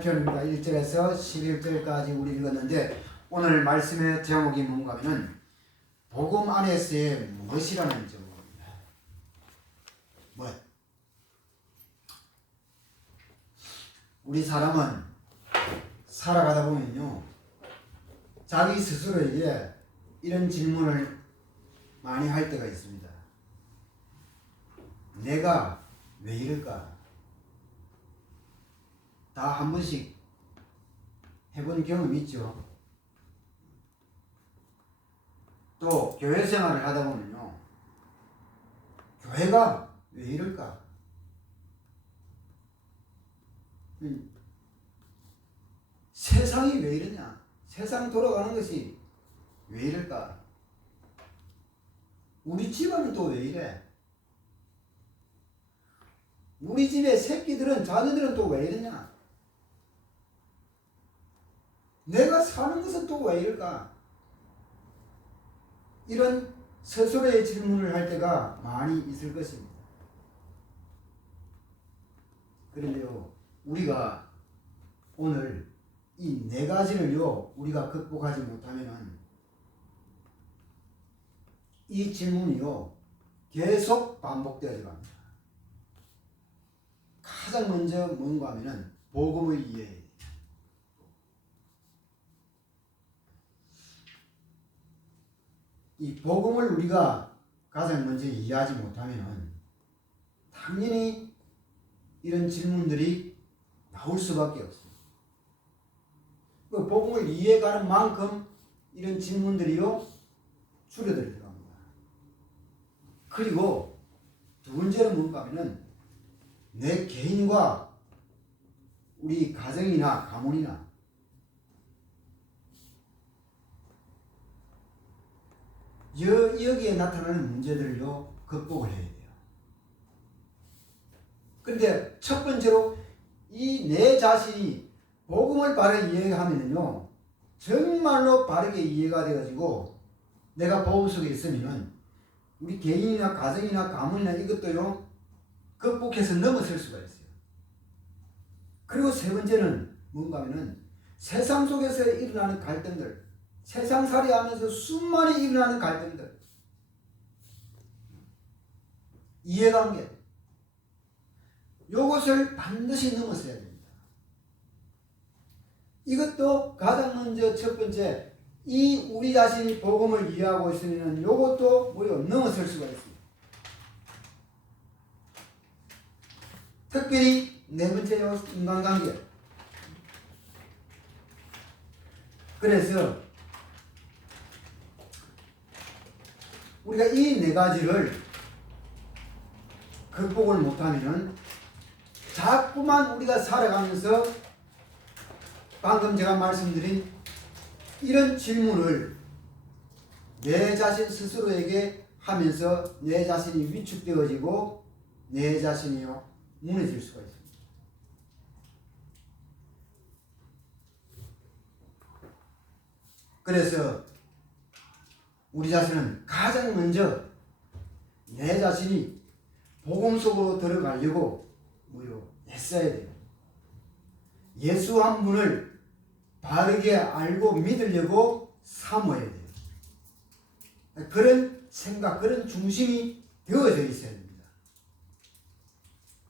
편입니다. 1절에서 11절까지 우리 읽었는데 오늘 말씀의 제목이 뭔가 하면은 복음 안에서의 무엇이라는 제목입니다. 무엇? 우리 사람은 살아가다 보면요 자기 스스로에게 이런 질문을 많이 할 때가 있습니다. 내가 왜 이럴까? 다 한 번씩 해본 경험이 있죠. 또 교회 생활을 하다 보면요 교회가 왜 이럴까? 세상이 왜 이러냐? 세상 돌아가는 것이 왜 이럴까? 우리 집안은 또 왜 이래? 우리 집의 새끼들은 자녀들은 또 왜 이러냐? 내가 사는 것은 또 왜 이럴까? 이런 스스로의 질문을 할 때가 많이 있을 것입니다. 그런데요, 우리가 오늘 이 네 가지를요, 우리가 극복하지 못하면은 이 질문이요, 계속 반복되어져 갑니다. 가장 먼저 뭔가 하면은 복음을 이해해야 돼요. 이 복음을 우리가 가장 먼저 이해하지 못하면 당연히 이런 질문들이 나올 수밖에 없습니다. 그 복음을 이해가는 만큼 이런 질문들이요 줄어들 들어갑니다. 그리고 두 번째는 뭔가 하면은 내 개인과 우리 가정이나 가문이나 여기에 나타나는 문제들을요 극복을 해야 돼요. 그런데 첫 번째로 이 내 자신이 복음을 바르게 이해하면요 정말로 바르게 이해가 되어지고 내가 복음 속에 있으면은 우리 개인이나 가정이나 가문이나 이것도요 극복해서 넘어설 수가 있어요. 그리고 세 번째는 뭔가 하면은 세상 속에서 일어나는 갈등들, 세상살이 하면서 수많이 일어나는 갈등들, 이해관계, 요것을 반드시 넘어서야 됩니다. 이것도 가장 먼저 첫 번째, 이 우리 자신이 복음을 이해하고 있으면 요것도 뭐요 넘어설 수가 있습니다. 특별히 네 번째요 인간관계. 그래서 우리가 이 네 가지를 극복을 못하면 자꾸만 우리가 살아가면서 방금 제가 말씀드린 이런 질문을 내 자신 스스로에게 하면서 내 자신이 위축되어지고 내 자신이요 무너질 수가 있습니다. 그래서 우리 자신은 가장 먼저 내 자신이 복음 속으로 들어가려고 애써야 돼요. 예수 한 분을 바르게 알고 믿으려고 사모해야 돼요. 그런 생각, 그런 중심이 되어져 있어야 됩니다.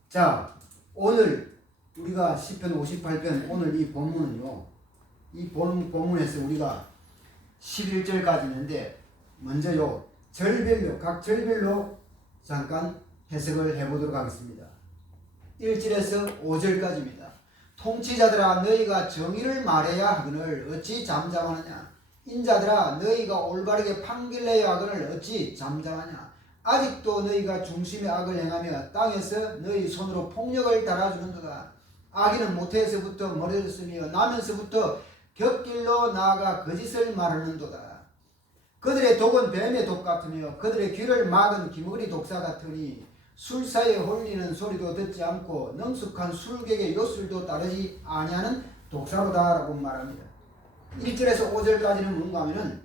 자, 오늘 우리가 시편 58편 오늘 이 본문은요. 이 본문에서 우리가 11절까지 있는데 먼저요. 절별로 각 절별로 잠깐 해석을 해보도록 하겠습니다. 1절에서 5절까지입니다. 통치자들아 너희가 정의를 말해야 하거늘 어찌 잠잠하느냐. 인자들아 너희가 올바르게 판결해야 하거늘 어찌 잠잠하냐. 아직도 너희가 중심의 악을 행하며 땅에서 너희 손으로 폭력을 달아주는도다. 악인은 모태에서부터 멀어졌으며 나면서부터 곁길로 나아가 거짓을 말하는도다. 그들의 독은 뱀의 독 같으며 그들의 귀를 막은 기머리 독사 같으니 술사에 홀리는 소리도 듣지 않고 능숙한 술객의 요술도 따르지 아니하는 독사로다 라고 말합니다. 1절에서 5절까지는 뭔가 하면은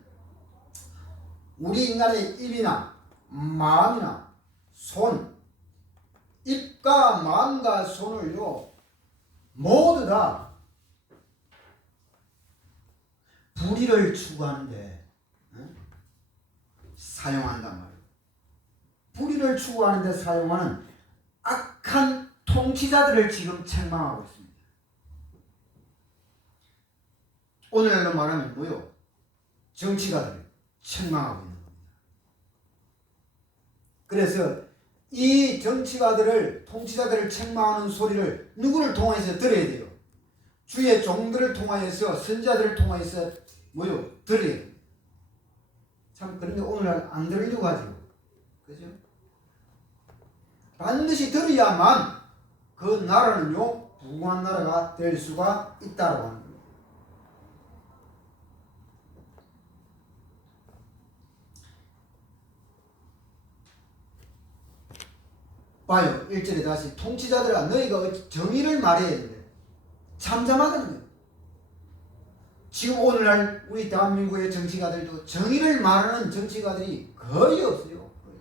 우리 인간의 입이나 마음이나 손, 입과 마음과 손을요 모두 다 불의를 추구하는데 사용한단 말이에요. 불의를 추구하는데 사용하는 악한 통치자들을 지금 책망하고 있습니다. 오늘날로 말하면 뭐요? 정치가들을 책망하고 있는 겁니다. 그래서 이 정치가들을, 통치자들을 책망하는 소리를 누구를 통해서 들어야 돼요? 주의 종들을 통하여서, 선자들을 통하여서 뭐요? 들어야 돼요. 참, 그런데 오늘날 안 들으려고 하죠. 그죠? 반드시 들어야만 그 나라는요, 부귀한 나라가 될 수가 있다고 하는 거예요. 봐요. 1절에 다시 통치자들아 너희가 정의를 말해야 돼. 잠잠하다는 거예요. 지금 오늘날 우리 대한민국의 정치가들도 정의를 말하는 정치가들이 거의 없어요. 거의.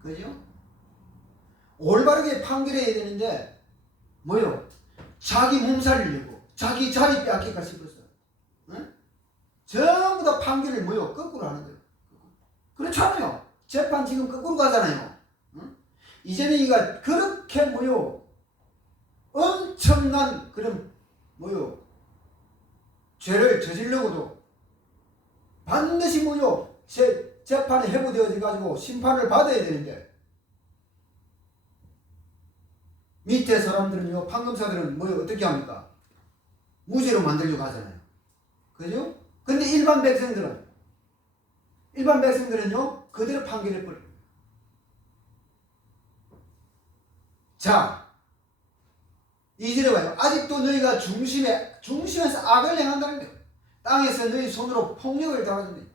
그죠? 올바르게 판결해야 되는데 뭐요? 자기 몸살이려고 자기 자리 빼앗기가 싶었어. 응? 전부 다 판결을 뭐요? 거꾸로 하는 거예요. 그렇잖아요. 재판 지금 거꾸로 가잖아요. 응? 이제는 이가 그렇게 뭐요? 엄청난 그런 뭐요? 죄를 저지르고도 반드시 뭐요? 재판이 회부되어져 가지고 심판을 받아야 되는데 밑에 사람들은요, 판검사들은 뭐요? 어떻게 합니까? 무죄로 만들려고 하잖아요. 그죠? 근데 일반 백성들은요, 그대로 판결해버려요. 자, 이절에 봐요. 아직도 너희가 중심에서 악을 행한다는 거예요. 땅에서 너희 손으로 폭력을 당하는데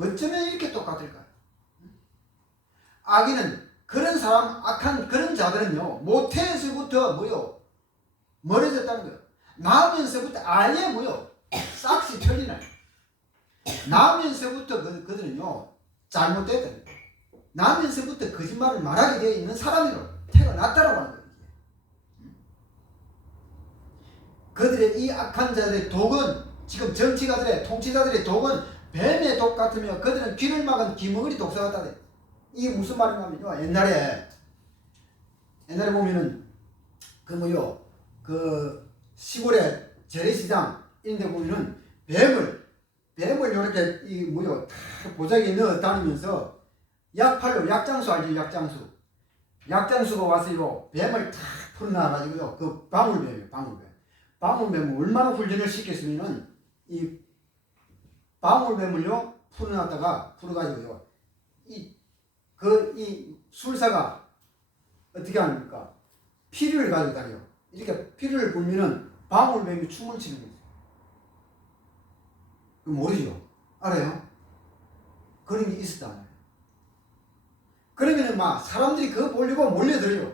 어쩌면 이렇게 똑같을까요? 악인은 그런 사람, 악한 그런 자들은요, 모태에서부터 뭐요? 멀어졌다는 거예요. 나면서부터 아예 뭐요? 싹시 틀리나요? 나면서부터 그들은요, 잘못됐다는 거예요. 나면서부터 거짓말을 말하게 되어 있는 사람으로 태어났다라고 하는 거예요. 그들의 이 악한 자들의 독은, 지금 정치가들의, 통치자들의 독은 뱀의 독 같으며 그들은 귀를 막은 기머거리 독사 같다. 이게 무슨 말인가면요. 옛날에 보면은 그 시골의 재래시장 이런 데 보면은 뱀을 이렇게 다 보자기에 넣어 다니면서 약팔로, 약장수 알죠? 약장수가 와서요 뱀을 탁 풀어놔가지고요, 그 방울뱀이에요. 방울뱀을 얼마나 훈련을 시켰으면은 이 방울뱀을요 풀어가지고요 이 술사가 어떻게 합니까? 피리를 가지고 다녀요. 이렇게 피리를 불면은 방울뱀이 춤을 추는 거예요. 그거 모르죠? 알아요? 그런 게 있었단 말이에요. 그러면은 막 사람들이 그거 보려고 몰려들어요.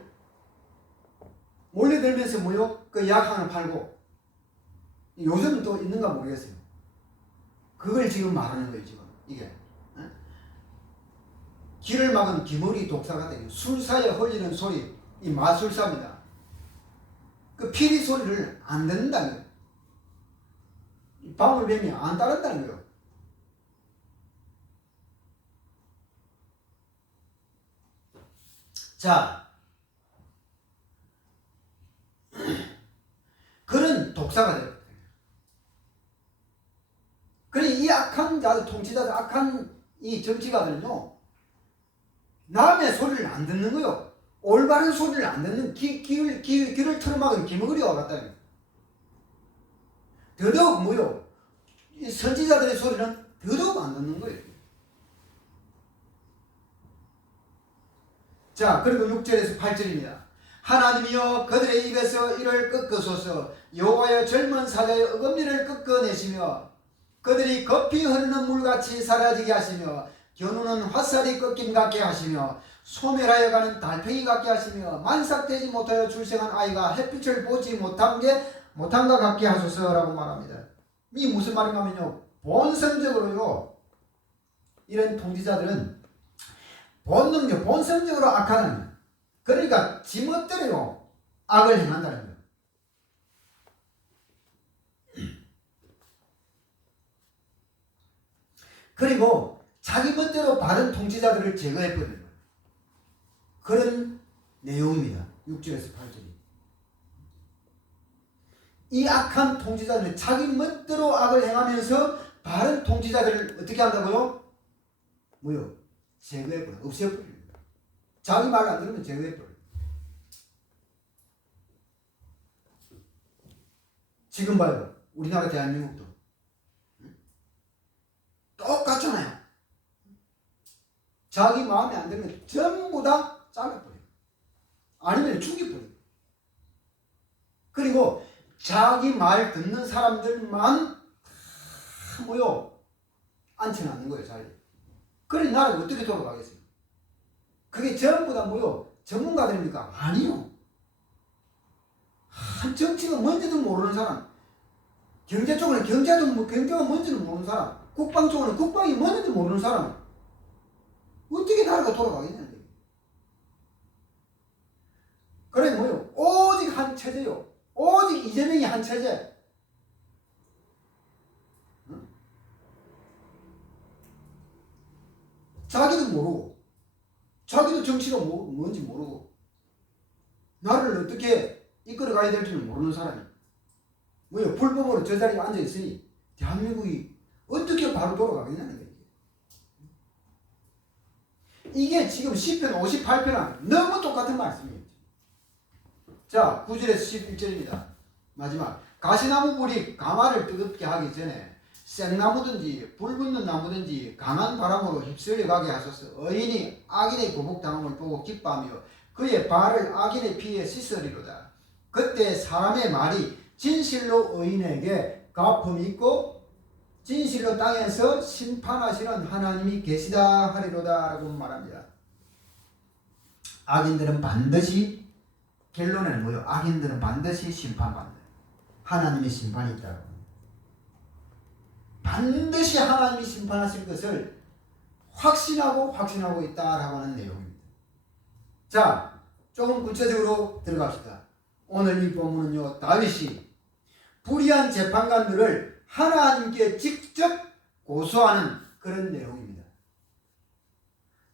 몰려들면서 뭐요? 그 약 하나 팔고, 요즘은 또 있는가 모르겠어요. 그걸 지금 말하는 거예요, 지금. 이게. 길을 막은 기머리 독사가 되는 술사에 흘리는 소리, 이 마술사입니다. 그 피리 소리를 안 듣는다는 거예요. 방울뱀이 안 따른다는 거예요. 자, 그런 독사가 돼요. 그래, 이 악한 자들, 통치자들, 악한 이 정치가들은요, 남의 소리를 안 듣는 거요. 올바른 소리를 안 듣는 귀를 틀어막은 기머거리와 같다는 거예요. 더더욱 뭐요? 이 선지자들의 소리는 더더욱 안 듣는 거예요. 자, 그리고 6절에서 8절입니다. 하나님이여 그들의 입에서 이를 꺾으소서. 여호와여 젊은 사자의 어금니를 꺾어내시며 그들이 급히 흐르는 물같이 사라지게 하시며 겨누는 화살이 꺾임 같게 하시며 소멸하여 가는 달팽이 같게 하시며 만삭되지 못하여 출생한 아이가 햇빛을 보지 못한 것 같게 하소서라고 말합니다. 이 무슨 말인가 하면요, 본성적으로요 이런 통치자들은 본성적으로 악하다는 거예요. 그러니까 지멋대로요 악을 행한다는 거예요. 그리고 자기 멋대로 바른 통치자들을 제거해버리는 거예요. 그런 내용입니다. 6절에서 8절이. 이 악한 통치자들은 자기 멋대로 악을 행하면서 바른 통치자들을 어떻게 한다고요? 뭐요? 제거해버려요. 없애버려요. 자기 말 안 들으면 제거해버려요. 지금 봐요. 우리나라 대한민국도 똑같잖아요. 자기 마음에 안 들면 전부 다 잘라버려요. 아니면 죽여버려요. 그리고 자기 말 듣는 사람들만 다 뭐요? 앉혀놓는 거예요. 자리. 그래 나라가 어떻게 돌아가겠어요? 그게 전부 다 뭐요? 전문가들입니까? 아니요. 정치가 뭔지도 모르는 사람, 경제 쪽은 경제가 뭔지는 모르는 사람, 국방 쪽은 국방이 뭔지도 모르는 사람, 어떻게 나라가 돌아가겠냐는 거예요. 그래 뭐요? 오직 한 체제요. 오직 이재명이 한 체제. 응? 자기도 모르고, 자기도 정치가 뭔지 모르고, 나라를 어떻게 이끌어 가야 될지는 모르는 사람이 뭐요? 불법으로 저 자리에 앉아 있으니 대한민국이 어떻게 바로 돌아가겠냐는 거예요. 이게 지금 시편 58편랑 너무 똑같은 말씀이에요. 자, 9절에서 11절입니다. 마지막. 가시나무 불이 가마를 뜨겁게 하기 전에 생나무든지 불 붙는 나무든지 강한 바람으로 휩쓸려 가게 하소서. 의인이 악인의 보복당함을 보고 기뻐하며 그의 발을 악인의 피에 씻으리로다. 그때 사람의 말이 진실로 의인에게 갚음이 있고 진실로 땅에서 심판하시는 하나님이 계시다 하리로다 라고 말합니다. 악인들은 반드시, 결론은 뭐예요? 악인들은 반드시 심판받는다. 하나님의 심판이 있다고. 반드시 하나님이 심판하실 것을 확신하고 있다라고 하는 내용입니다. 자, 조금 구체적으로 들어갑시다. 오늘 이 본문은요, 다윗이 불의한 재판관들을 하나님께 직접 고소하는 그런 내용입니다.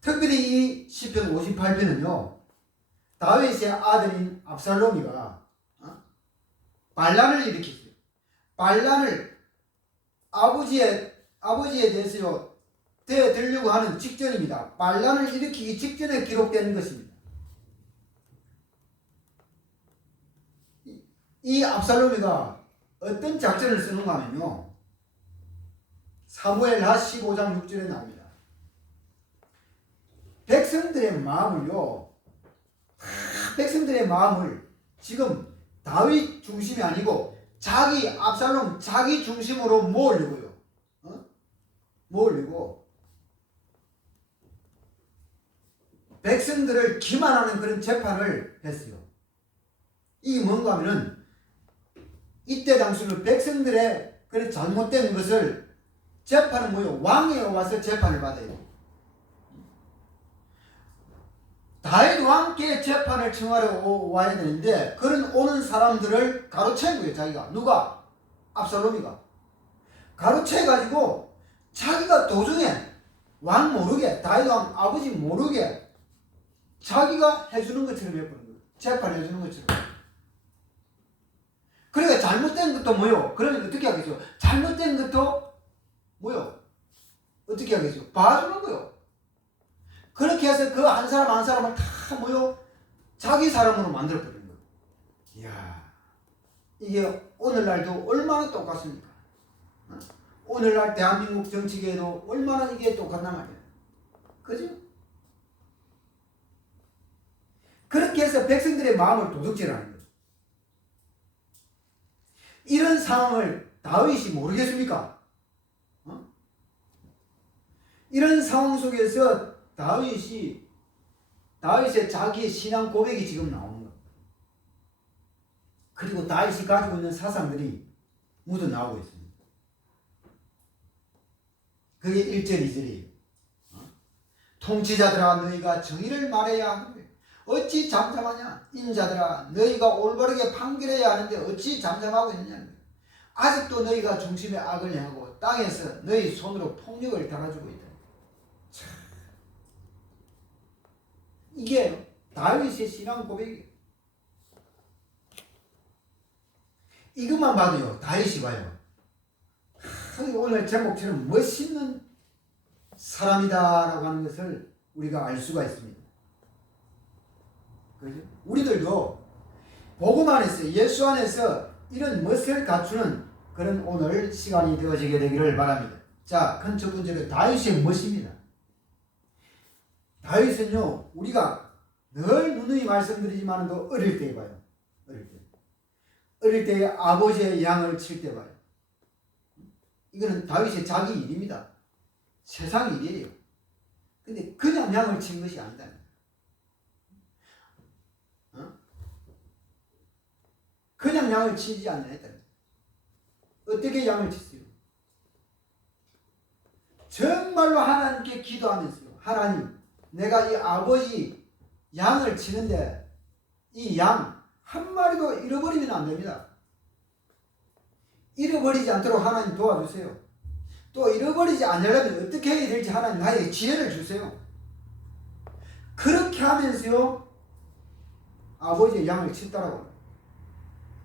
특별히 이 시편 58편은요, 다윗의 아들인 압살롬이가 반란을 일으켰어요. 반란을 아버지에 대해서요, 대들려고 하는 직전입니다. 반란을 일으키기 직전에 기록된 것입니다. 이 압살롬이가 어떤 작전을 쓰는가 하면요, 사무엘하 15장 6절에 나옵니다. 백성들의 마음을 지금 다윗 중심이 아니고 압살롬 자기 중심으로 모으려고요. 모으려고 백성들을 기만하는 그런 재판을 했어요. 이게 뭔가 하면은 이때 당시로 백성들의 그런 잘못된 것을 재판은 뭐요? 왕에 와서 재판을 받아야 돼요. 다윗 왕께 재판을 청하러 와야 되는데 그런 오는 사람들을 가로챈 거예요. 자기가. 누가? 압살롬이가. 가로채가지고 자기가 도중에 왕 모르게, 다윗 왕 아버지 모르게 자기가 해주는 것처럼 해버린 거예요. 재판해주는 것처럼. 그러니까 잘못된 것도 뭐요? 그러면 어떻게 하겠죠? 잘못된 것도 뭐요? 어떻게 하겠죠? 봐주는 거요. 그렇게 해서 그 한 사람 한 사람을 다 뭐요? 자기 사람으로 만들어버리는 거예요. 이야, 이게 오늘날도 얼마나 똑같습니까? 오늘날 대한민국 정치계에도 얼마나 이게 똑같단 말이에요. 그죠? 그렇게 해서 백성들의 마음을 도둑질하는 거예요. 이런 상황을 다윗이 모르겠습니까? 이런 상황 속에서 다윗의 자기의 신앙 고백이 지금 나오는 거예요. 그리고 다윗이 가지고 있는 사상들이 묻어 나오고 있습니다. 그게 1절 2절이에요. 통치자들아 너희가 정의를 말해야 하는데 어찌 잠잠하냐? 인자들아 너희가 올바르게 판결해야 하는데 어찌 잠잠하고 있느냐? 아직도 너희가 중심에 악을 행하고 땅에서 너희 손으로 폭력을 당해주고 있다. 참. 이게 다윗의 신앙 고백이에요. 이것만 봐도요, 다윗이 봐요. 오늘 제목처럼 멋있는 사람이다라고 하는 것을 우리가 알 수가 있습니다. 그죠? 우리들도 복음 안에서, 예수 안에서 이런 멋을 갖추는 그런 오늘 시간이 되어지게 되기를 바랍니다. 자, 큰 첫 번째로 다윗의 멋입니다. 다윗은요, 우리가 늘 누누이 말씀드리지만 어릴 때 봐요. 어릴 때 아버지의 양을 칠 때 봐요. 이거는 다윗의 자기 일입니다. 세상 일이에요. 근데 그냥 양을 친 것이 아니다. 그냥 양을 치지 않았다. 어떻게 양을 쳤어요? 정말로 하나님께 기도하면서요. 하나님, 내가 이 아버지 양을 치는데 이 양 한 마리도 잃어버리면 안 됩니다. 잃어버리지 않도록 하나님 도와주세요. 또 잃어버리지 않으려면 어떻게 해야 될지 하나님 나에게 지혜를 주세요. 그렇게 하면서요, 아버지의 양을 쳤다라고.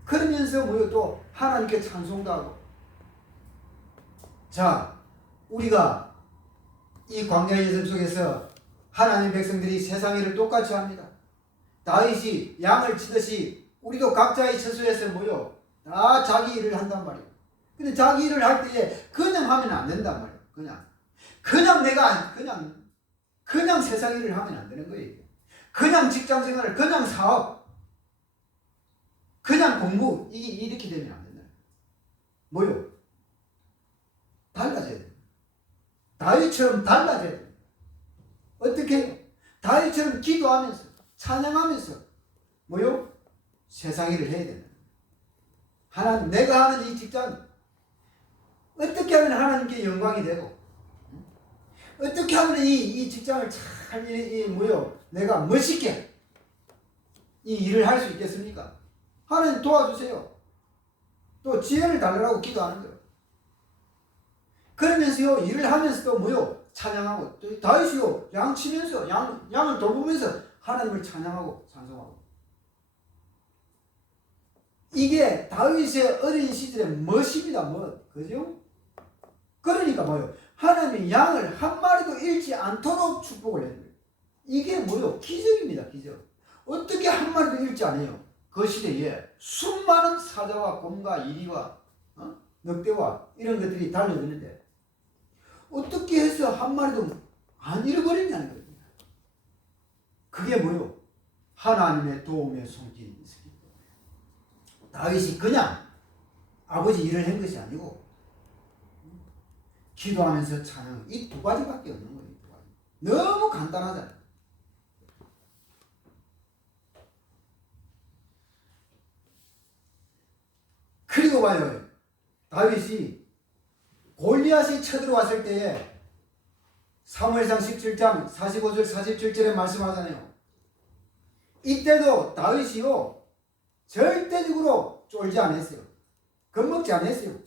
그러면서 뭐요? 또 하나님께 찬송도 하고. 자, 우리가 이 광야의 여정 속에서 하나님 백성들이 세상 일을 똑같이 합니다. 다윗이 양을 치듯이 우리도 각자의 처소에서 뭐요? 다 자기 일을 한단 말이에요. 근데 자기 일을 할 때에 그냥 하면 안 된단 말이에요. 그냥 내가 그냥 세상 일을 하면 안 되는 거예요. 그냥 직장 생활을, 그냥 사업, 그냥 공부, 이렇게 되면 안 된다. 뭐요? 달라져야 돼요. 다윗처럼 달라져야 돼요. 어떻게 해요? 다윗처럼 기도하면서, 찬양하면서, 뭐요? 세상 일을 해야 된다. 하나님, 내가 하는 이 직장, 어떻게 하면 하나님께 영광이 되고, 어떻게 하면 이 직장을 잘, 내가 멋있게 이 일을 할 수 있겠습니까? 하나님 도와주세요. 또 지혜를 달라고 기도하는 거예요. 그러면서요, 일을 하면서도 찬양하고, 또 다윗이요, 양 치면서, 양을 돌보면서 하나님을 찬양하고, 찬송하고. 이게 다윗의 어린 시절의 멋입니다, 멋. 그죠? 그러니까 하나님이 양을 한 마리도 잃지 않도록 축복을 해요. 이게 기적입니다, 기적. 어떻게 한 마리도 잃지 않아요? 그 시대에 수많은 사자와 곰과 이리와 늑대와 이런 것들이 달려드는데 어떻게 해서 한 마리도 안 잃어버리냐는 겁니다. 그게 하나님의 도움의 손길이 있습니다. 다윗이 그냥 아버지 일을 한 것이 아니고 기도하면서 찬양, 이 두 가지밖에 없는 거예요. 너무 간단하잖아요. 그리고 다윗이 골리앗이 쳐들어왔을 때에 사무엘상 17장 45절 47절에 말씀하잖아요. 이때도 다윗이요, 절대적으로 쫄지 않았어요. 겁먹지 않았어요.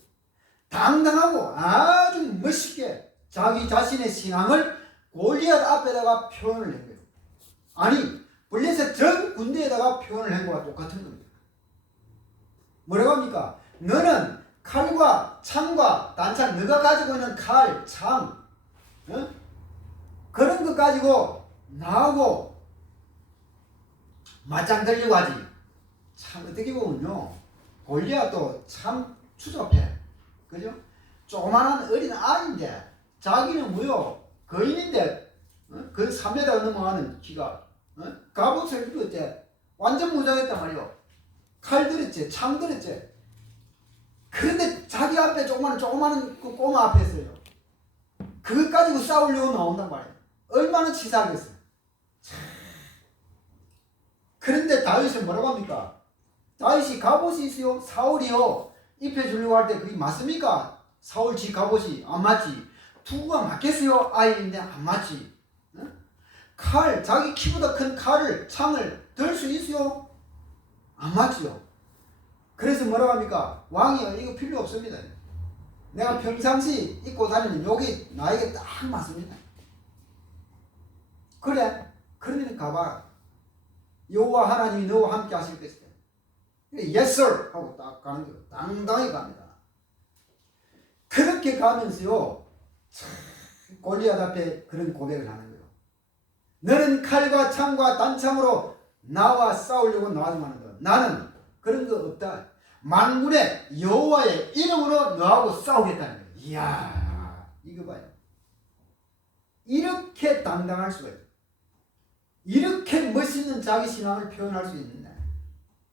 당당하고 아주 멋있게 자기 자신의 신앙을 골리앗 앞에다가 표현을 한 거예요. 아니, 블레셋 전 군대에다가 표현을 한 거와 똑같은 겁니다. 뭐라고 합니까? 너는 칼과 창과 단창, 너가 가지고 있는 칼, 창, 그런 것 가지고 나하고 맞짱 들려고 하지. 참 어떻게 보면요, 골리앗도 참 추잡해. 그죠? 조그만한 어린 아이인데 자기는 거인인데 그 3m 넘어가는 키가 갑옷을 입었대. 완전 무장했단 말이요. 칼 들었지, 창 들었지. 그런데 자기 앞에 조그마한 그 꼬마 앞에 있어요. 그것 가지고 싸우려고 나온단 말이에요. 얼마나 치사하겠어. 그런데 다윗은 뭐라고 합니까? 다윗이 갑옷이 있어요. 사울이요, 입혀주려고 할 때 그게 맞습니까? 사울 지 갑옷이 안 맞지. 투구가 맞겠어요? 아이인데 안 맞지. 칼, 자기 키보다 큰 칼을, 창을 들 수 있어요? 안 맞지요. 그래서 뭐라고 합니까? 왕이요, 이거 필요 없습니다. 내가 평상시 입고 다니는 요게 나에게 딱 맞습니다. 그래, 그러면 가봐라. 여호와 하나님이 너와 함께 하실 것이다. Yes sir 하고 딱 가는 거예요. 당당히 갑니다. 그렇게 가면서요, 골리앗 앞에 그런 고백을 하는 거예요. 너는 칼과 창과 단창으로 나와 싸우려고 나와야만 한다. 나는 그런 거 없다. 만군의 여호와의 이름으로 너하고 싸우겠다는 거예요. 이야, 이거 봐요. 이렇게 당당할 수가 있어요. 이렇게 멋있는 자기 신앙을 표현할 수 있는 날.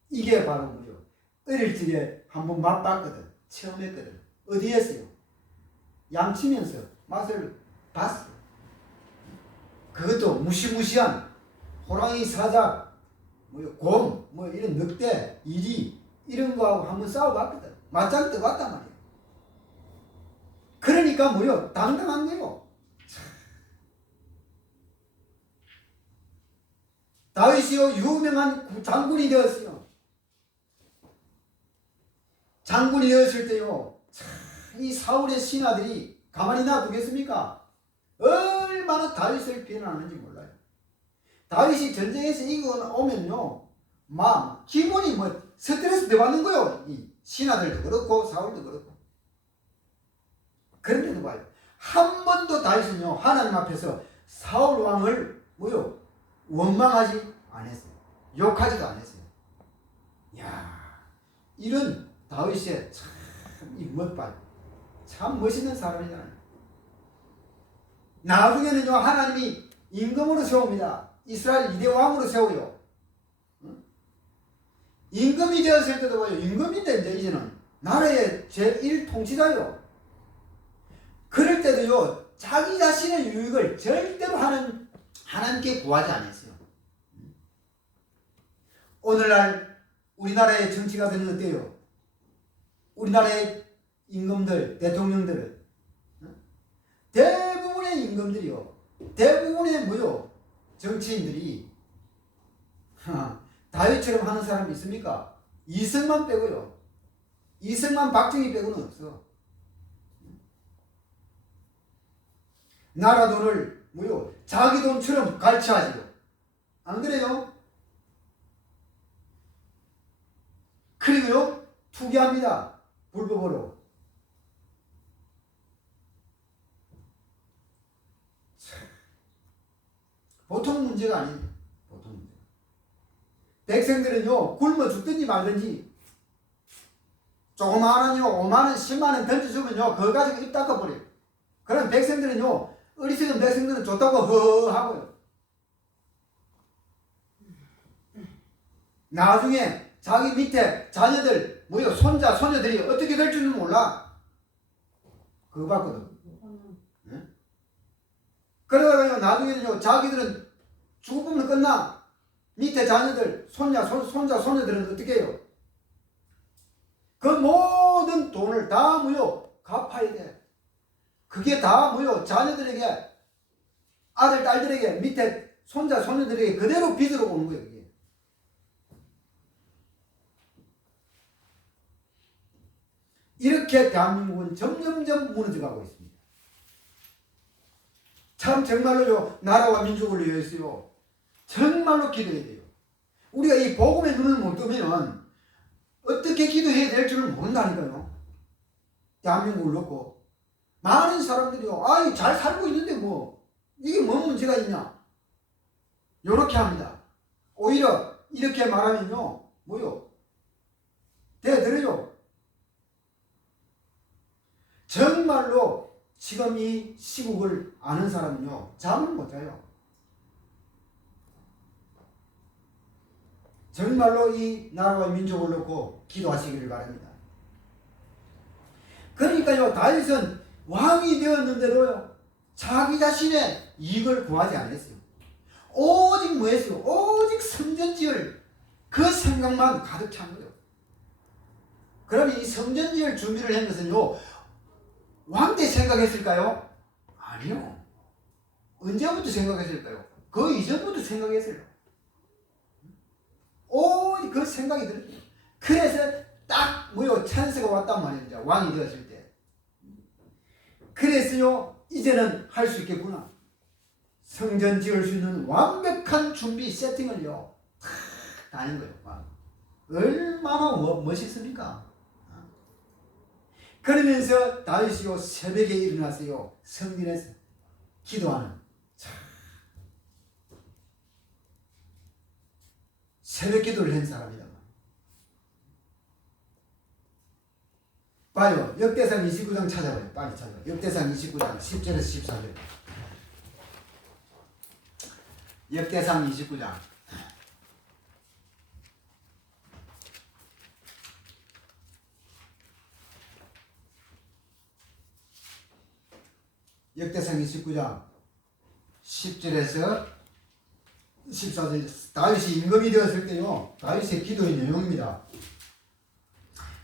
이게 바로 뭐죠? 어릴 적에 한번 맛봤거든. 처음 했거든. 어디에서요? 양치면서 맛을 봤어. 그것도 무시무시한 호랑이, 사자, 곰, 이런 늑대, 이리 이런 거하고 한번 싸워봤거든. 맞짱 떠봤단 말이야. 그러니까 뭐요? 당당한 거요. 다윗이요, 유명한 장군이 되었어요. 장군이 되었을 때요, 이 사울의 신하들이 가만히 놔두겠습니까? 얼마나 다윗을 비난하는지 몰라요. 다윗이 전쟁에서 이겨오면요, 기본이 스트레스 받는 거요. 이 신하들도 그렇고 사울도 그렇고. 그런데도 봐요. 한 번도 다윗은요, 하나님 앞에서 사울 왕을 원망하지 않았어요. 욕하지도 않았어요. 야, 이런 다윗의 참 멋있는 사람이잖아요. 나중에는요, 하나님이 임금으로 세웁니다. 이스라엘 2대 왕으로 세워요. 임금이 되었을 때도 봐요. 임금인데 이제는 나라의 제1통치자요. 그럴 때도요, 자기 자신의 유익을 절대로 하나님께 구하지 않았어요. 오늘날 우리나라의 정치가들은 어때요? 우리나라의 임금들, 대통령들은 대부분의 임금들이요, 대부분의 정치인들이 다윗처럼 하는 사람이 있습니까? 이승만 빼고요. 이승만, 박정희 빼고는 없어. 나라 돈을 자기 돈처럼 갈취하지요. 안 그래요? 그리고요, 투기합니다. 불법으로. 보통 문제가 아니에요. 보통 문제. 백성들은요, 굶어 죽든지 말든지 조그마한 5만원, 10만원 던져주면요, 그거 가지고 입 닦아버려요. 그럼 백성들은요, 어리석은 백성들은 좋다고 허허하고요. 나중에 자기 밑에 자녀들, 손자, 손녀들이 어떻게 될 줄은 몰라. 그거 봤거든. 응? 그러다가요, 나중에는요, 자기들은 죽으면 끝나. 밑에 자녀들, 손자, 손녀들은 어떻게 해요? 그 모든 돈을 다 갚아야 돼. 그게 다 자녀들에게, 아들, 딸들에게, 밑에 손자, 손녀들에게 그대로 빚으로 오는 거예요. 그게. 이렇게 대한민국은 점점점 무너져가고 있습니다. 참 정말로요, 나라와 민족을 위해서요, 정말로 기도해야 돼요. 우리가 이 복음의 눈을 못 뜨면 어떻게 기도해야 될 줄을 모른다니까요. 대한민국을 놓고 많은 사람들이요, 잘 살고 있는데 이게 뭔 문제가 있냐, 요렇게 합니다. 오히려 이렇게 말하면요, 대들어요. 정말로 지금 이 시국을 아는 사람은요, 잠을 못 자요. 정말로 이 나라와 민족을 놓고 기도하시기를 바랍니다. 그러니까요, 다윗은 왕이 되었는데도요, 자기 자신의 이익을 구하지 않았어요. 오직 뭐했어요? 오직 성전 지을 그 생각만 가득 찬 거예요. 그러면 이 성전 지을 준비를 한 것은요, 왕 때 생각했을까요? 아니요. 언제부터 생각했을까요? 그 이전부터 생각했어요. 오직 그 생각이 들었어요. 그래서 딱 뭐요 찬스가 왔단 말이에요. 이제 왕이 되었을 때. 그래서요 이제는 할 수 있겠구나. 성전 지을 수 있는 완벽한 준비 세팅을요 다 하는 거예요. 얼마나 멋있습니까? 그러면서 다윗이요 새벽에 일어나서요 성전에서 기도하는 새벽 기도를 한 사람이다. 봐요. 역대상 29장 찾아봐요. 빨리 찾아봐요. 역대상 29장 10절에서 14절. 역대상 29장. 역대상 29장 10절에서 14절. 다윗이 임금이 되었을 때요. 다윗의 기도의 내용입니다.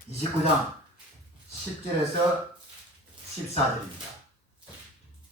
29장 10절에서 14절입니다.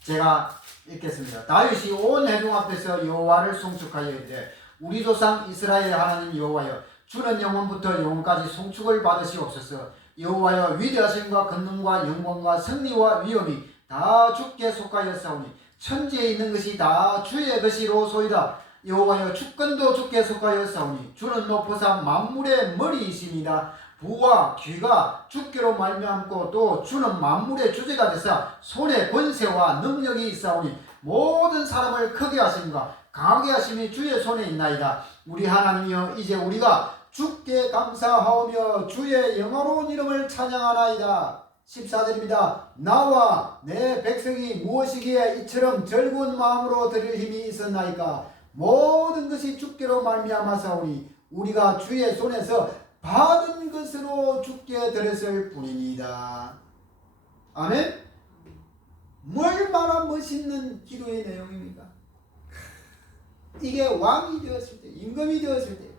제가 읽겠습니다. 다윗이 온 회중 앞에서 여호와를 송축하여 이르되 우리 조상 이스라엘 하나님 여호와여 주는 영원부터 영원까지 송축을 받으시옵소서. 여호와여 위대하심과 권능과 영광과 승리와 위엄이 다 주께 속하였사오니 천지에 있는 것이 다 주의 것이로소이다. 여호와여 주권도 주께 속하였사오니 주는 높으사 만물의 머리이십니다. 부와 귀가 주께로 말미암고 또 주는 만물의 주제가 되사 손에 권세와 능력이 있사오니 모든 사람을 크게 하심과 강하게 하심이 주의 손에 있나이다. 우리 하나님이여 이제 우리가 주께 감사하오며 주의 영화로운 이름을 찬양하나이다. 14절입니다. 나와 내 백성이 무엇이기에 이처럼 즐거운 마음으로 드릴 힘이 있었나이까. 모든 것이 주께로 말미암아사오니 우리가 주의 손에서 받은 것으로 주께 드렸을 뿐입니다. 아멘. 얼마나 멋있는 기도의 내용입니까? 이게 왕이 되었을 때, 임금이 되었을 때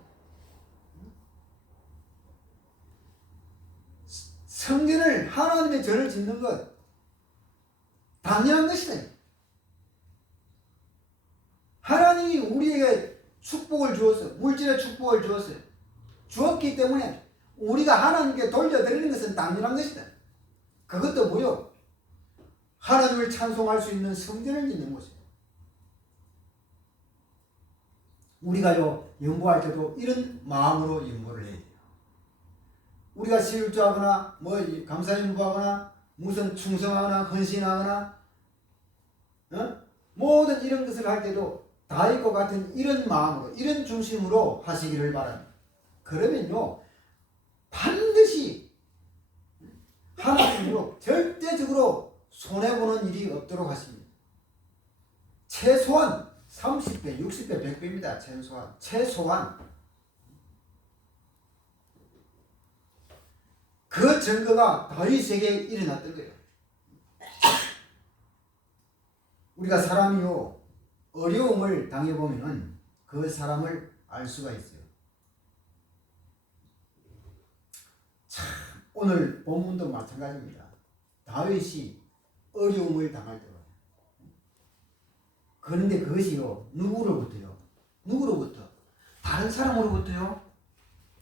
성전을 하나님의 전을 짓는 것 당연한 것이다. 하나님이 우리에게 축복을 주었어. 물질의 축복을 주었어요. 주었기 때문에 우리가 하나님께 돌려드리는 것은 당연한 것이다. 그것도 뭐요? 하나님을 찬송할 수 있는 성전을 짓는 것이에요. 우리가요 연구할 때도 이런 마음으로 연구를 해야 돼요. 우리가 시일주하거나 뭐 감사연구하거나 무슨 충성하거나 헌신하거나 모든 이런 것을 할 때도 다윗과 같은 이런 마음으로 이런 중심으로 하시기를 바랍니다. 그러면요 반드시 하나님으로 절대적으로 손해보는 일이 없도록 하십니다. 최소한 30배, 60배, 100배입니다. 최소한 그 증거가 다윗에게 일어났던 거예요. 우리가 사람이요 어려움을 당해보면 그 사람을 알 수가 있어요. 참 오늘 본문도 마찬가지입니다. 다윗이 어려움을 당할 때가 그런데 그것이요 누구로부터요? 다른 사람으로부터요?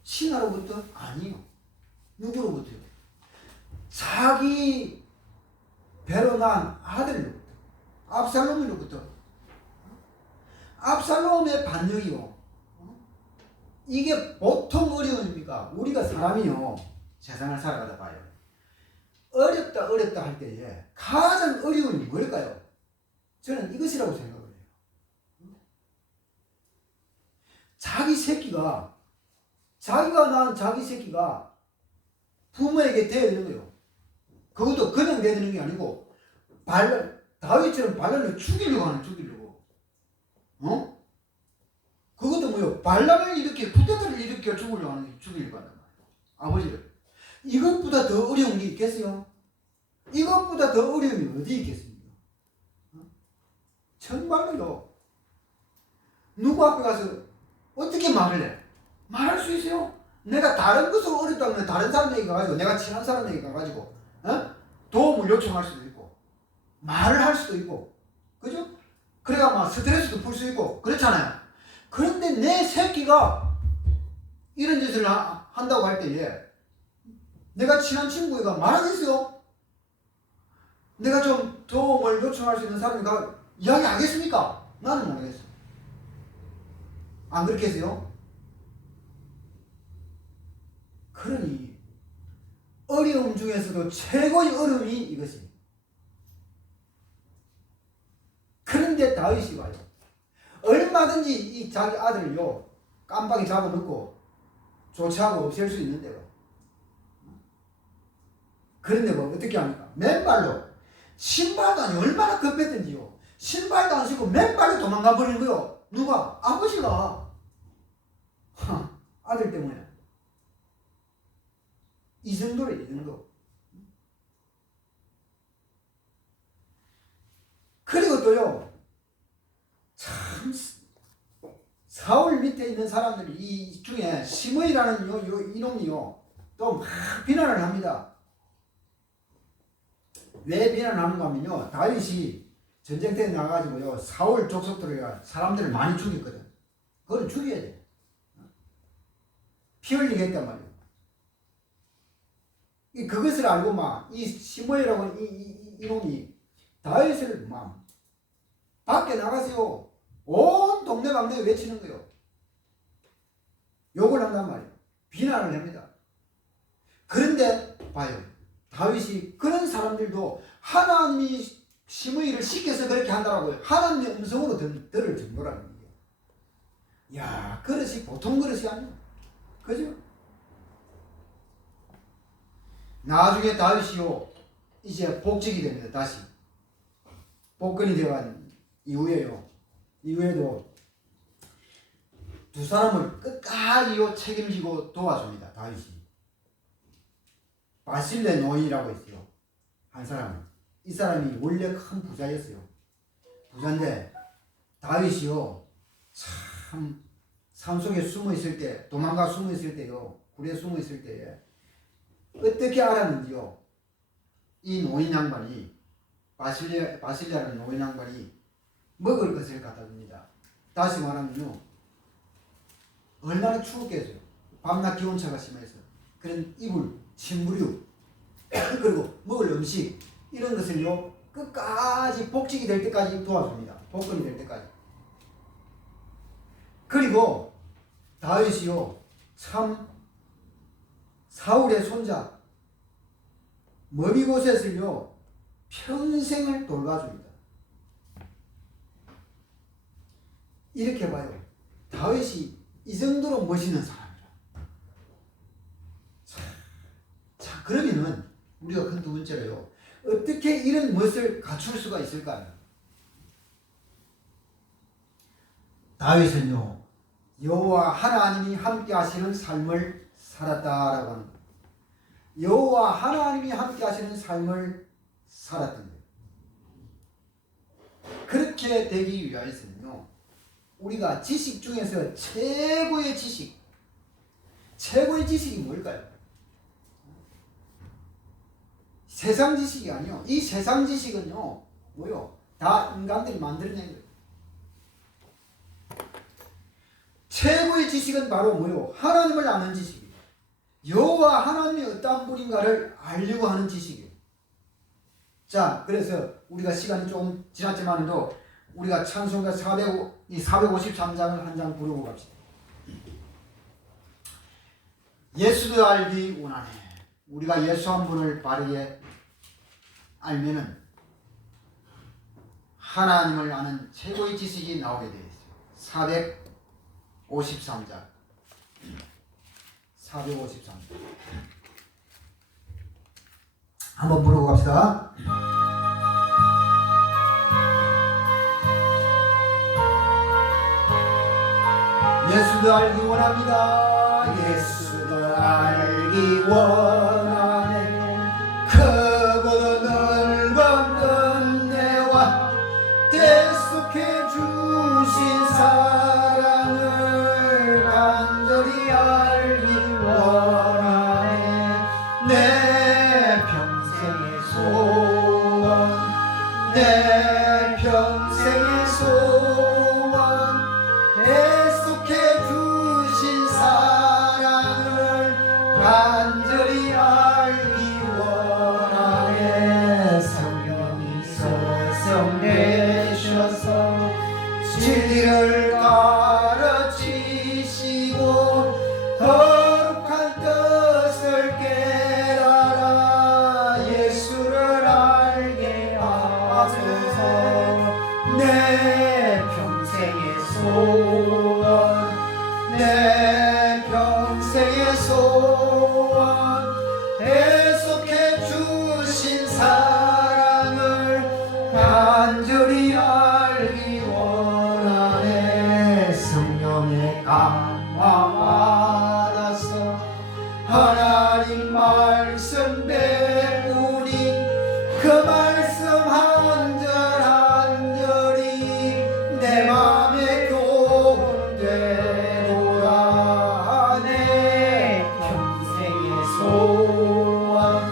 신하로부터? 아니요. 누구로부터요? 자기 배로 난 아들로부터, 압살롬으로부터. 압살롬의 반역이요. 이게 보통 어려움입니까? 우리가 사람이요 세상을 살아가다 봐요. 어렵다 할 때에 가장 어려움이 뭘까요? 저는 이것이라고 생각을 해요. 자기가 낳은 자기 새끼가 부모에게 대드는 거예요. 그것도 그냥 대드는 게 아니고 다윗처럼 발란을 죽이려고. 그것도 뭐요? 발란을 일으켜 구태타를 일으켜 죽이려고 한단 말이에요. 아버지를. 이것보다 더 어려운 게 있겠어요? 이것보다 더 어려움이 어디 있겠습니까? 정말로요. 누구 앞에 가서 어떻게 말을 해? 말할 수 있어요? 내가 다른 것으로 어렵다면 다른 사람에게 가가지고 내가 친한 사람에게 가가지고 도움을 요청할 수도 있고 말을 할 수도 있고 그죠? 그래가 막 스트레스도 풀 수 있고 그렇잖아요. 그런데 내 새끼가 이런 짓을 한다고 할 때에 내가 친한 친구가 말하겠어요? 내가 좀 도움을 요청할 수 있는 사람이가 이야기하겠습니까? 나는 모르겠어. 안 그렇겠어요? 그러니 어려움 중에서도 최고의 어려움이 이것입니다. 그런데 다윗이 와요. 얼마든지 이 자기 아들을요 깜빡이 잡아먹고 조치하고 없앨 수 있는데요. 그런데 뭐 어떻게 합니까? 맨발로 신발도 아니 얼마나 급했던지요. 신발도 안 신고 맨발로 도망가 버리는 거요. 누가? 아버지가. 아들 때문에. 이 정도래, 이 정도. 그리고 또요, 참, 사울 밑에 있는 사람들이 이 중에 시므이라는 이놈이요, 또 막 비난을 합니다. 왜 비난하는가 하면요, 다윗이 전쟁터에 나가가지고요, 사울 족속들을, 사람들을 많이 죽였거든. 그걸 죽여야 돼. 피 흘리게 했단 말이에요. 그것을 알고 막, 이 시므이라고 하는 이놈이 다윗을 막, 밖에 나가세요. 온 동네방네에 외치는 거예요. 욕을 한단 말이에요. 비난을 합니다. 그런데 봐요. 다윗이 그런 사람들도 하나님이 시므이를 시켜서 그렇게 한다라고요. 하나님의 음성으로 들을 정도라는 거예요. 야, 그릇이 보통 그릇이 아니에요. 그죠? 나중에 다윗이요 이제 복직이 됩니다. 다시 복권이 되어간 이후에도 두 사람을 끝까지 책임지고 도와줍니다. 다윗이. 바실레 노인이라고 있어요. 한 사람은. 이 사람이 원래 큰 부자였어요. 부자인데 다윗이요 참 산속에 숨어 있을 때, 도망가 숨어 있을 때요, 굴에 숨어 있을 때에 어떻게 알았는지요. 이 노인 양반이 바실레라는 노인 양반이 먹을 것을 갖다 줍니다. 다시 말하면요, 얼마나 추웠겠어요. 밤낮 기온차가 심해서 그런 이불, 침부류, 그리고 먹을 음식 이런 것을요 끝까지 복직이 될 때까지 도와줍니다. 복권이 될 때까지. 그리고 다윗이요 참 사울의 손자 머비보셋을요 평생을 돌봐줍니다. 이렇게 봐요. 다윗이 이 정도로 멋있는 사람이라. 자, 그러면은 우리가 큰 두 번째로요, 어떻게 이런 멋을 갖출 수가 있을까요? 다윗은요 여호와 하나님이 함께 하시는 삶을 살았다라고 하는 거예요. 여호와 하나님이 함께 하시는 삶을 살았던 거예요. 그렇게 되기 위해서는요, 우리가 지식 중에서 최고의 지식이 뭘까요? 세상 지식이 아니요. 이 세상 지식은요, 뭐요? 다 인간들이 만들어낸 거예요. 최고의 지식은 바로 뭐요? 하나님을 아는 지식이에요. 여호와 하나님이 어떠한 분인가를 알려고 하는 지식이에요. 자, 그래서 우리가 시간이 조금 지났지만도 우리가 찬송가 453장을 한 장 부르고 갑시다. 예수도 알기 원하네. 우리가 예수 한 분을 바르게 알면은 하나님을 아는 최고의 지식이 나오게 되어 있어요. 453장. 453장. 한번 부르고 갑시다. 예수도 알기 원합니다. 예수도 알기 원하네. 크고도 넓은 은혜와 대속해 주신 사랑을 간절히 알기 원하네. 내 평생의 소원, 내 평생의 소원, 대속해 주신 사랑을 간절히 알기 사랑을 간절히 알기 원하네. 성령의 감화 받아서 하나님 말씀 배우니 그 말씀 한 절 한 절이 내 맘에 교훈되노라. 내 평생의 소원,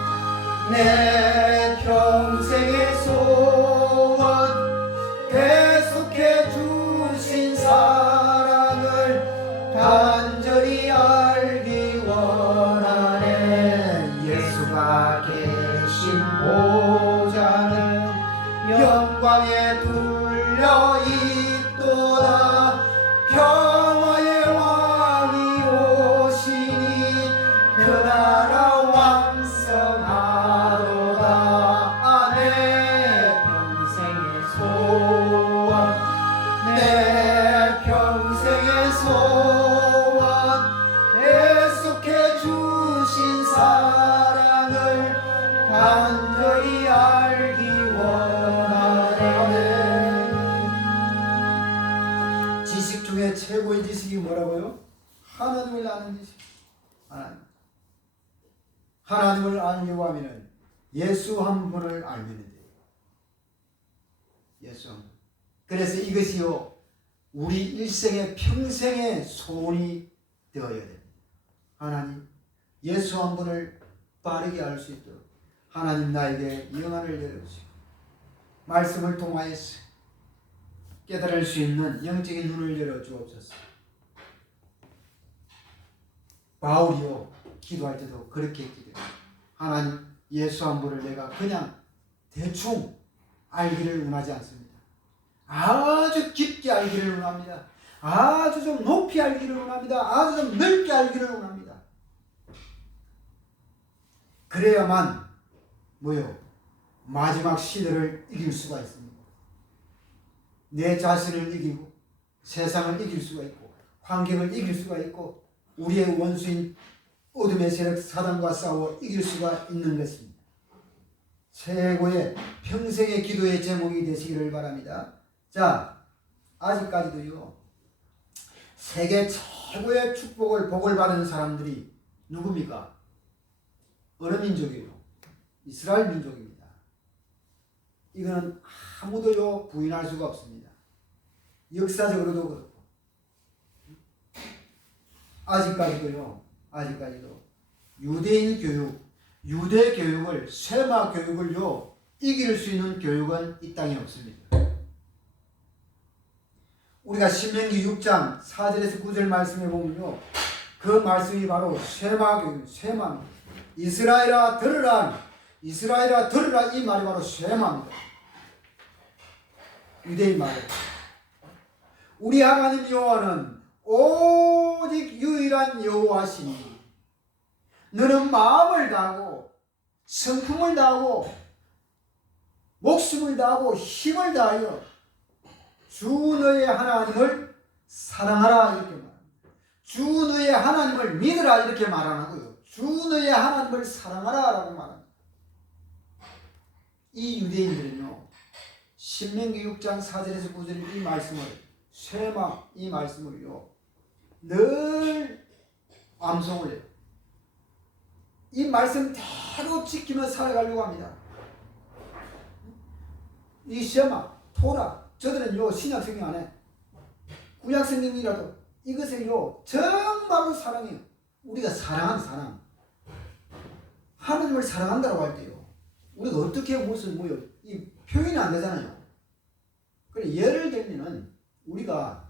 내 평생의 소원, 계속해 주신 사랑을 간절히 알기 원하네. 예수가 계신 보좌는 영광에 둘려 있도다. 평화의 왕이 오시니 그 나라 왕성하도다. 내 평생의 소원, 내 평생의 소원, 계속해 주신 사랑을 간절히 알기 원하네. 지식 중에 최고의 지식이 뭐라고요? 하나님을 아는 지식. 하나님을 알려고 하면은 예수 한 분을 알면 돼요. 예수 한 분. 그래서 이것이요, 우리 일생의 평생의 소원이 되어야 됩니다. 하나님, 예수 한 분을 빠르게 알 수 있도록 하나님 나에게 영안을 열어주시고 말씀을 통하여서 깨달을 수 있는 영적인 눈을 열어주옵소서. 바울이요, 기도할 때도 그렇게 기도해요. 하나님, 예수 한 분을 내가 그냥 대충 알기를 원하지 않습니다. 아주 깊게 알기를 원합니다. 아주 좀 높이 알기를 원합니다. 아주 좀 넓게 알기를 원합니다. 그래야만 뭐요? 마지막 시대를 이길 수가 있습니다. 내 자신을 이기고 세상을 이길 수가 있고 환경을 이길 수가 있고 우리의 원수인 어둠의 세력 사단과 싸워 이길 수가 있는 것입니다. 최고의 평생의 기도의 제목이 되시기를 바랍니다. 자, 아직까지도요, 세계 최고의 축복을 복을 받은 사람들이 누굽니까? 어느 민족이에요? 이스라엘 민족입니다. 이거는 아무도요 부인할 수가 없습니다. 역사적으로도 그렇고 아직까지도 유대인 교육, 유대 교육을, 쇠마 교육을요 이길 수 있는 교육은 이 땅에 없습니다. 우리가 신명기 6장 4절에서 9절 말씀에 보면요, 그 말씀이 바로 쇠마 교육, 쇠마입니다. 이스라엘아 들으라, 이스라엘아 들으라, 이 말이 바로 쇠마입니다. 유대인 말이에요. 우리 하나님 여호와는 오직 유일한 여호와시니 너는 마음을 다하고 성품을 다하고 목숨을 다하고 힘을 다하여 주 너의 하나님을 사랑하라, 이렇게 말합니다. 주 너의 하나님을 믿으라, 이렇게 말 안 하고요, 주 너의 하나님을 사랑하라 라고 말합니다. 이 유대인들은요 신명기 6장 4절에서 9절 이 말씀을, 쇠마 이 말씀을요 늘 암송을 해요. 이 말씀대로 지키며 살아가려고 합니다. 이 쇠마, 토라, 저들은요 신약 성경 안에 구약 성경이라도 이것을요 정말로 사랑해요. 우리가 사랑하는 사람, 하나님을 사랑한다고 할 때요 우리가 어떻게 무슨 뭐요 이 표현이 안 되잖아요. 그래, 예를 들면은 우리가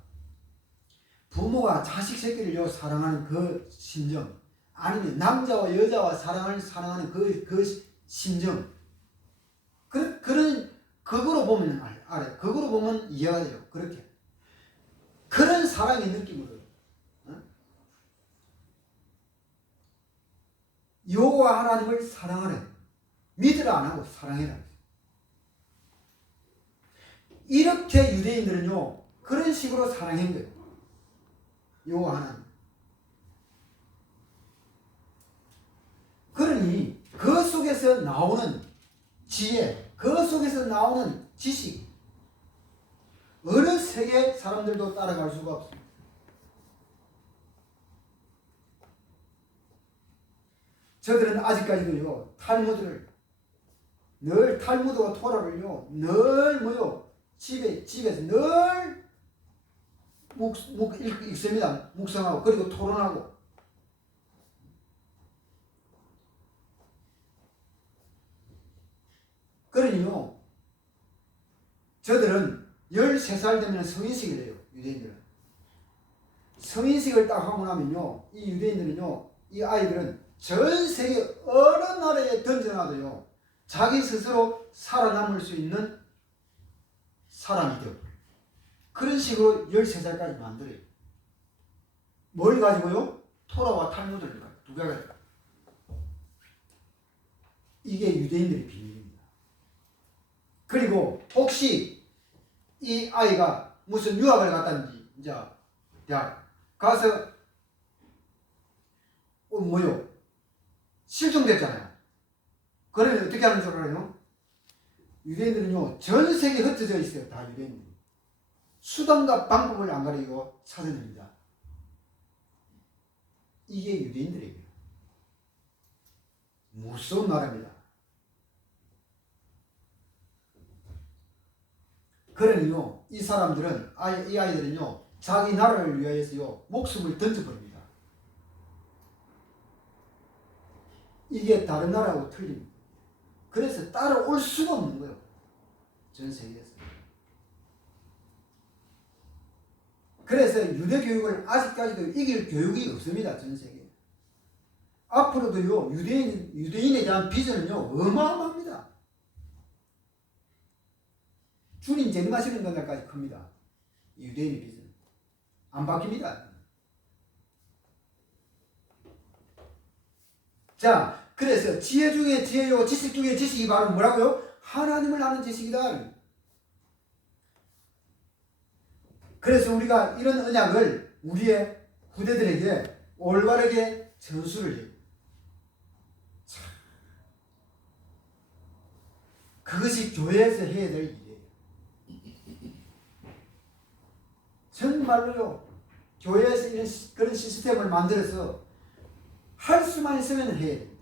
부모가 자식 새끼를요 사랑하는 그 심정, 아니면 남자와 여자와 사랑하는 그 심정, 그런 그거로 보면 알아요. 그거로 보면 이해가 돼요. 그렇게 그런 사랑의 느낌으로 여호와 하나님을 사랑하래. 믿으라 안 하고 사랑해라. 이렇게 유대인들은요 그런 식으로 사랑한 거예요. 여호와 하나님. 그러니 그 속에서 나오는 지혜, 그 속에서 나오는 지식, 어느 세계 사람들도 따라갈 수가 없습니다. 저들은 아직까지도요, 늘 탈무드와 토라를요, 늘 집에서 늘 읽습니다. 묵상하고, 그리고 토론하고. 그러니요, 저들은 13살 되면 성인식을 해요, 유대인들은. 성인식을 딱 하고 나면요, 이 유대인들은요, 이 아이들은 전 세계 어느 나라에 던져놔도요, 자기 스스로 살아남을 수 있는 사람이 되고, 그런 식으로 13살까지 만들어요. 뭘 가지고요? 토라와 탈무드를 가지고, 두 개가 가지고. 이게 유대인들의 비밀입니다. 그리고 혹시 이 아이가 무슨 유학을 갔다든지, 이제 대학 가서 실종됐잖아요. 그러면 어떻게 하는 줄 알아요? 유대인들은요, 전 세계에 흩어져 있어요. 다 유대인들. 수단과 방법을 안 가리고 찾아냅니다. 이게 유대인들에게 무서운 나라입니다. 그러니요, 이 사람들은, 이 아이들은요, 자기 나라를 위하여서요, 목숨을 던져버립니다. 이게 다른 나라하고 틀립니다. 그래서 따라올 수가 없는 거예요. 전 세계에서. 그래서 유대 교육을 아직까지도 이길 교육이 없습니다. 전 세계에. 앞으로도요, 유대인에 대한 비전은요, 어마어마합니다. 주님 재림하시는 그날까지 큽니다. 유대인의 비전. 안 바뀝니다. 자, 그래서 지혜 중에 지혜요, 지식 중에 지식이 바로 뭐라고요? 하나님을 아는 지식이다. 그래서 우리가 이런 언약을 우리의 후대들에게 올바르게 전수를 해요. 그것이 교회에서 해야 될 일이에요. 정말로요, 교회에서 이런 그런 시스템을 만들어서 할 수만 있으면 해야 됩니다.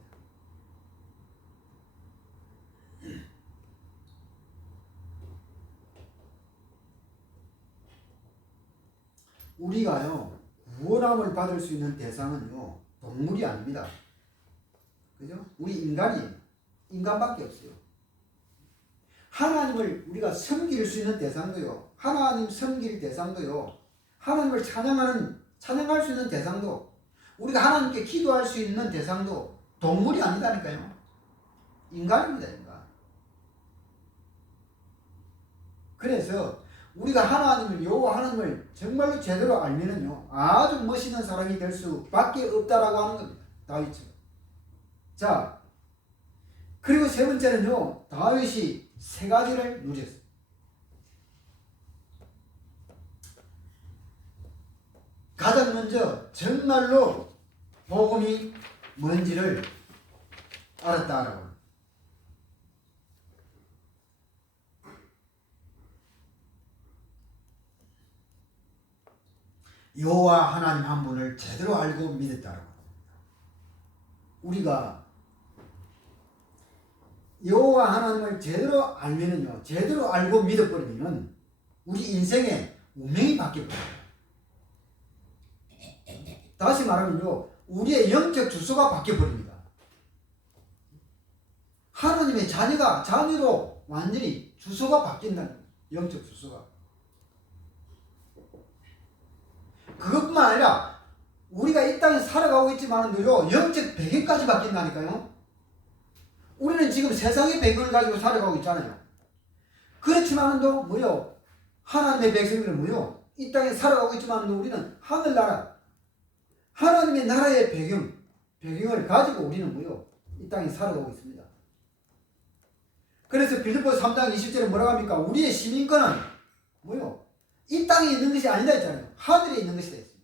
우리가요, 구원함을 받을 수 있는 대상은요, 동물이 아닙니다. 그죠? 우리 인간이에요. 인간밖에 없어요. 하나님을 우리가 섬길 수 있는 대상도요, 하나님 섬길 대상도요, 하나님을 찬양할 수 있는 대상도, 우리가 하나님께 기도할 수 있는 대상도 동물이 아니다니까요. 인간입니다, 인간. 그래서 우리가 하나님을, 여호와 하나님을 정말로 제대로 알면은요, 아주 멋있는 사람이 될 수밖에 없다라고 하는 겁니다. 다윗처럼. 자, 그리고 세 번째는요, 다윗이 세 가지를 누렸어요. 가장 먼저 정말로 복음이 뭔지를 알았다라고. 여호와 하나님 한 분을 제대로 알고 믿었다라고. 우리가 여호와 하나님을 제대로 알면은요, 제대로 알고 믿어버리면은 우리 인생의 운명이 바뀌어버려요. 다시 말하면요, 우리의 영적 주소가 바뀌어버립니다. 하나님의 자녀로 완전히 주소가 바뀐다는 거예요. 영적 주소가. 그것뿐만 아니라 우리가 이 땅에 살아가고 있지만은요, 영적 배경까지 바뀐다니까요. 우리는 지금 세상의 배경을 가지고 살아가고 있잖아요. 그렇지만도 하나님의 백성들은 이 땅에 살아가고 있지만도 우리는 하늘나라, 하나님의 나라의 배경을 가지고 우리는 이 땅에 살아가고 있습니다. 그래서 빌립보 3장 20절에 뭐라고 합니까? 우리의 시민권은 이 땅에 있는 것이 아니다 했잖아요. 하늘에 있는 것이다 했습니다.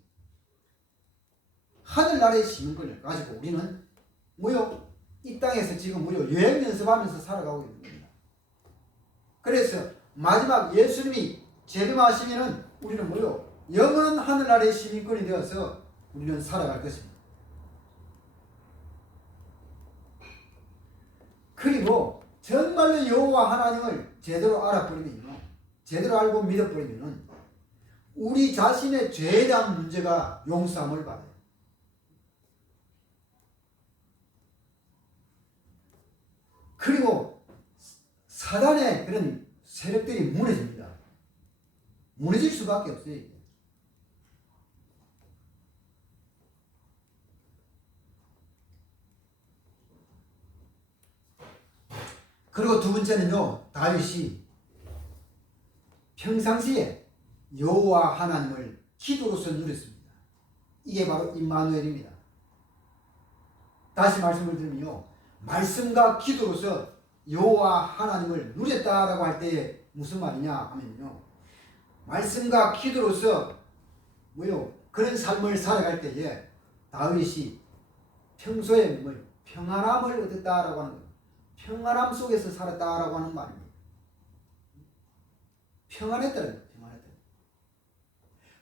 하늘나라의 시민권을 가지고 우리는 이 땅에서 지금 여행 연습하면서 살아가고 있는 겁니다. 그래서 마지막 예수님이 재림하시면은 우리는 뭐요? 영원한 하늘나라의 시민권이 되어서 우리는 살아갈 것입니다. 그리고 정말로 여호와 하나님을 제대로 알아버리면요, 제대로 알고 믿어버리면은 우리 자신의 죄에 대한 문제가 용서함을 받아요. 그리고 사단의 그런 세력들이 무너집니다. 무너질 수밖에 없어요. 그리고 두 번째는요, 다윗이 평상시에 여호와 하나님을 기도로서 누렸습니다. 이게 바로 임마누엘입니다. 다시 말씀을 드리면요, 말씀과 기도로서 여호와 하나님을 누렸다라고 할 때 무슨 말이냐 하면요, 말씀과 기도로서 뭐요, 그런 삶을 살아갈 때에 다윗이 평소에 뭐 평안함을 얻었다라고 하는 거예요. 평안함 속에서 살았다라고 하는 말입니다. 평안했다는 거예요. 평안했다.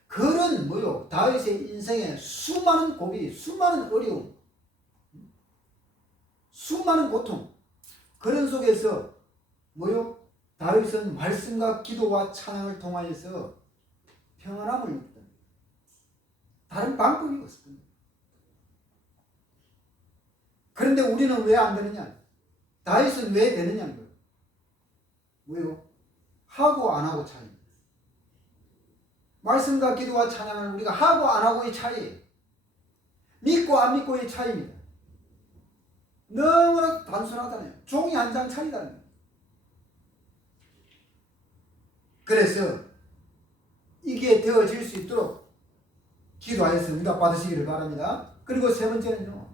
그런 뭐요, 다윗의 인생에 수많은 고비, 수많은 어려움, 수많은 고통, 그런 속에서 뭐요, 다윗은 말씀과 기도와 찬양을 통하여서 평안함을 얻었다. 다른 방법이 없었습니다. 그런데 우리는 왜 안 되느냐? 다윗은 왜 되느냐는 거예요. 왜요? 하고 안 하고 차이입니다. 말씀과 기도와 찬양을 우리가 하고 안 하고의 차이예요. 믿고 안 믿고의 차이입니다. 너무나 단순하다네요. 종이 한 장 차이다는 거예요. 그래서 이게 되어질 수 있도록 기도하여서 응답 받으시기를 바랍니다. 그리고 세 번째는요,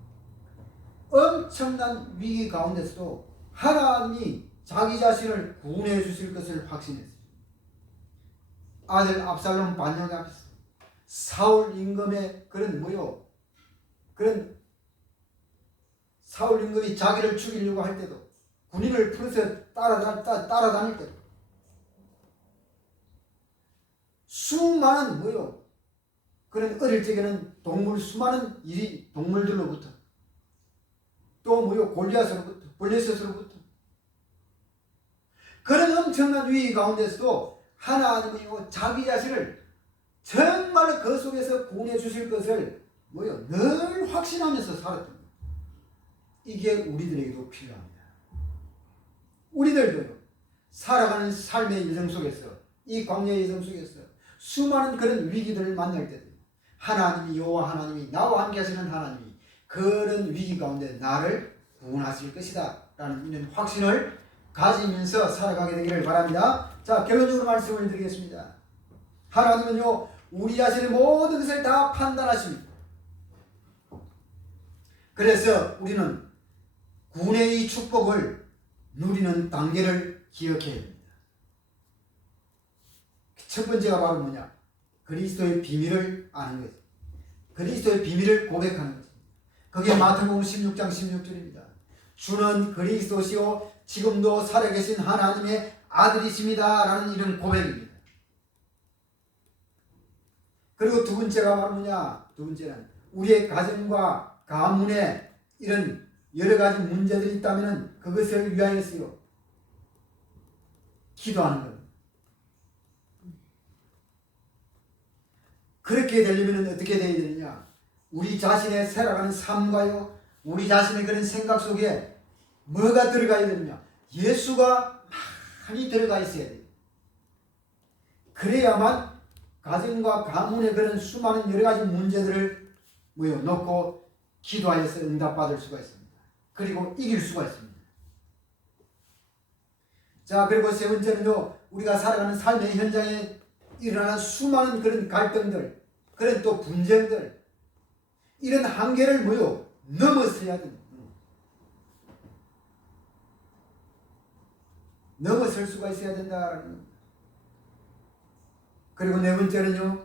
엄청난 위기 가운데서도 하나님이 자기 자신을 구원해 주실 것을 확신했어요. 아들 압살롬 반역 앞에서 사울 임금의 그런 뭐요, 그런 사울 임금이 자기를 죽이려고 할 때도, 군인을 풀어서 따라다닐 때도 수많은 뭐요, 그런 어릴 적에는 수많은 동물들로부터, 또 뭐요, 골리앗으로부터, 블레셋으로부터, 그런 엄청난 위기 가운데서도 하나님이 자기 자신을 정말 그 속에서 구원해 주실 것을 뭐요, 늘 확신하면서 살았던 거예요. 이게 우리들에게도 필요합니다. 우리들도요, 살아가는 삶의 여정 속에서, 이 광야의 여정 속에서 수많은 그런 위기들을 만날 때도 하나님이, 여호와 하나님이, 나와 함께 하시는 하나님이 그런 위기 가운데 나를 구원하실 것이다 라는 이런 확신을 가지면서 살아가게 되기를 바랍니다. 자, 결론적으로 말씀을 드리겠습니다. 하나님은요, 우리 자신의 모든 것을 다 판단하십니다. 그래서 우리는 구원의 이 축복을 누리는 단계를 기억해야 됩니다. 첫 번째가 바로 뭐냐? 그리스도의 비밀을 아는 거죠. 그리스도의 비밀을 고백하는 거죠. 그게 마태복음 16장 16절입니다. 주는 그리스도시요 지금도 살아계신 하나님의 아들이십니다 라는 이런 고백입니다. 그리고 두 번째가 바로 뭐냐? 두 번째는 우리의 가정과 가문에 이런 여러 가지 문제들이 있다면 그것을 위하여서요, 기도하는 겁니다. 그렇게 되려면 어떻게 되어야 되느냐? 우리 자신의 살아가는 삶과요, 우리 자신의 그런 생각 속에 뭐가 들어가야 되느냐? 예수가 많이 들어가 있어야 돼요. 그래야만 가정과 가문의 그런 수많은 여러 가지 문제들을 놓고 기도하여서 응답받을 수가 있습니다. 그리고 이길 수가 있습니다. 자, 그리고 세 번째는요, 우리가 살아가는 삶의 현장에 일어나는 수많은 그런 갈등들, 그런 또 분쟁들, 이런 한계를 넘어서야 됩니다. 넘어설 수가 있어야 된다는 겁니다. 그리고 네 번째는요,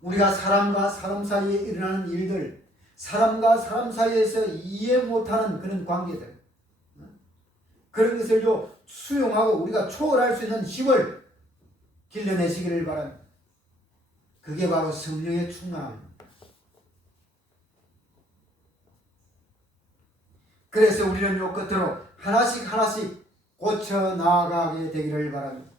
우리가 사람과 사람 사이에 일어나는 일들, 사람과 사람 사이에서 이해 못하는 그런 관계들, 그런 것을요 수용하고 우리가 초월할 수 있는 힘을 길러내시기를 바랍니다. 그게 바로 성령의 충만함입니다. 그래서 우리는 요 끝으로 하나씩 하나씩 고쳐 나아가게 되기를 바랍니다.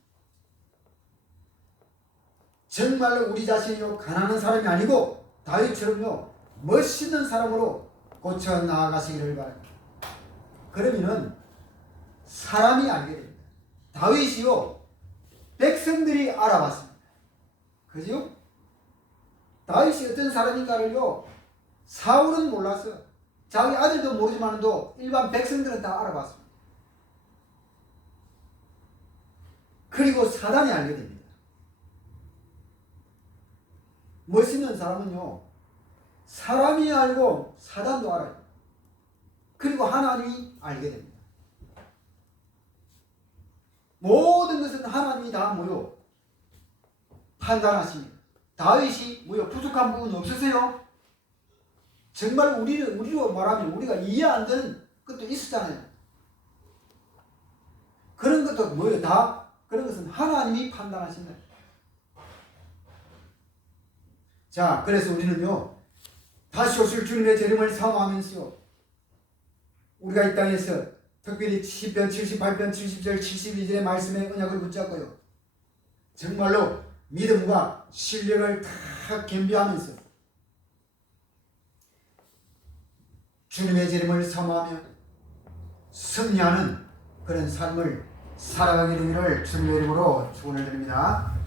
정말로 우리 자신이요 가난한 사람이 아니고 다윗처럼요 멋있는 사람으로 고쳐 나아가시기를 바랍니다. 그러면은 사람이 알게 됩니다. 다윗이요 백성들이 알아봤습니다. 그죠? 다윗이 어떤 사람인가를요 사울은 몰랐어요. 자기 아들도 모르지만도 일반 백성들은 다 알아봤습니다. 그리고 사단이 알게 됩니다. 멋있는 사람은요 사람이 알고 사단도 알아요. 그리고 하나님이 알게 됩니다. 모든 것은 하나님이 다 뭐요 판단하십니다. 다윗이 뭐요 부족한 부분 없으세요? 정말 우리로 말하면 우리가 이해 안 되는 것도 있었잖아요. 그런 것도 뭐요 다 그런 것은 하나님이 판단하신다. 자, 그래서 우리는요 다시 오실 주님의 재림을 사모하면서요 우리가 이 땅에서 특별히 시편 78편 70절 72절의 말씀의 언약을 붙잡고요 정말로 믿음과 신령을 다 겸비하면서 주님의 재림을 사모하며 승리하는 그런 삶을 살아가게 되기를 주님의 이름으로 축원을 드립니다.